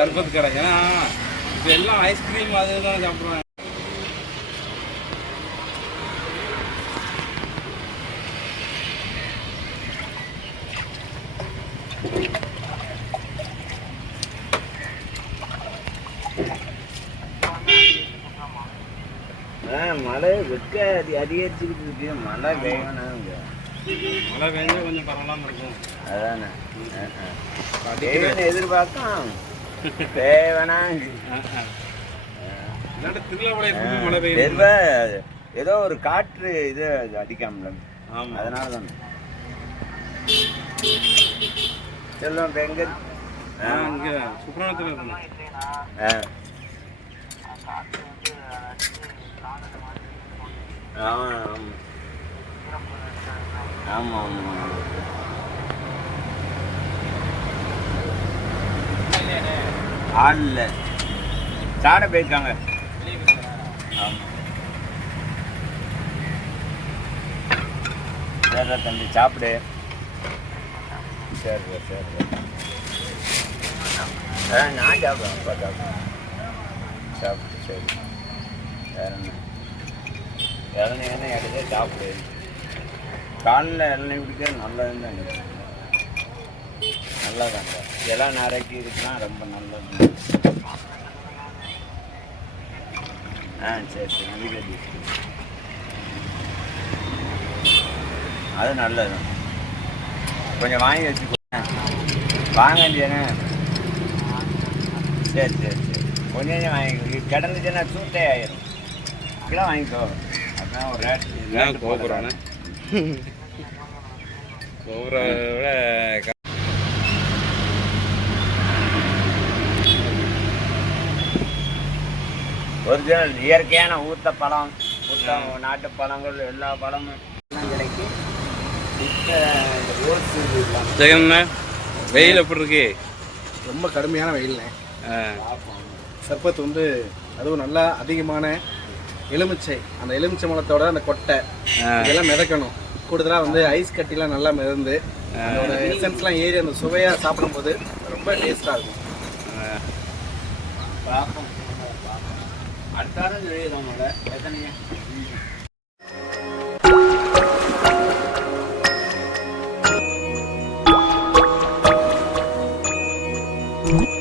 சர்பத் கடை. ஏன்னா இப்போ எல்லாம் ஐஸ்கிரீம் அது தான் சாப்பிட்றாங்க மழை வெக்க அதி அதிகரிச்சுக்கிட்டு இருக்கு. மழை பெய்யணுங்க மழை பெஞ்சா கொஞ்சம் பரவாயில்லாம இருக்கும். அதானே. ஆ, பெய்யும் ஏதோ ஒரு காற்று இது அடிக்காமல ஆமாம் அதனால தான் செல்லம் எங்க ஆ, நான் இங்கே சுப்ரமணத்தில் ஆள் இல்லை சாட போயிருக்காங்க. ஆமா சரிடா தம்பி சாப்பிடு. சரி சரி நான் சாப்பிடுவேன் அப்பா சாப்பிடுவேன் சாப்பிட்டு சரி. வேற என்ன? இளநீ எண்ணெய் எடுத்து சாப்பிடு. காலைல இளநீ குடிக்க நல்லதுன்னு தான் நினைக்கிறேன். நல்லதாங்க. இளம் நரைக்கு இதுக்கெலாம் ரொம்ப நல்லது ஆ சரி சரி. நம்பிக்கை அது நல்லது. கொஞ்சம் வாங்கி வச்சுக்கோ வாங்க வேண்டியனே சரி சரி சரி. கொஞ்சம் கொஞ்சம் வாங்கிக்கோ. கிடந்துச்சுன்னா சூட்டே ஆயிரும். கிலோ வாங்கிக்கோ. அதான் ஒரு ரேட் என்ன கோபுரானே? கோபுரை விட ஒரிஜினல் இயற்கையான ஊத்த பழம் ஊத்த நாட்டு பழங்கள் எல்லா பழமும் எல்லாம் கிடைக்கும் ஜெகண்ணே வெயில் எப்படி இருக்கு? ரொம்ப கடுமையான வெயில்ண்ணே சர்பத் வந்து அதுவும் நல்லா அதிகமான எலுமிச்சை அந்த எலுமிச்சை மலத்தோட அந்த கொட்டை. இதெல்லாம் மிதக்கணும். கூடுதலாக வந்து ஐஸ் கட்டிலாம் நல்லா மிதந்து அதோட எசன்ஸ்லாம் ஏறி அந்த சுவையாக சாப்பிடும்போது ரொம்ப டேஸ்ட்டாக இருக்கும். பார்ப்போம். അടുത്താറ് നമ്മുടെ എത്തനെയാ Mm-hmm.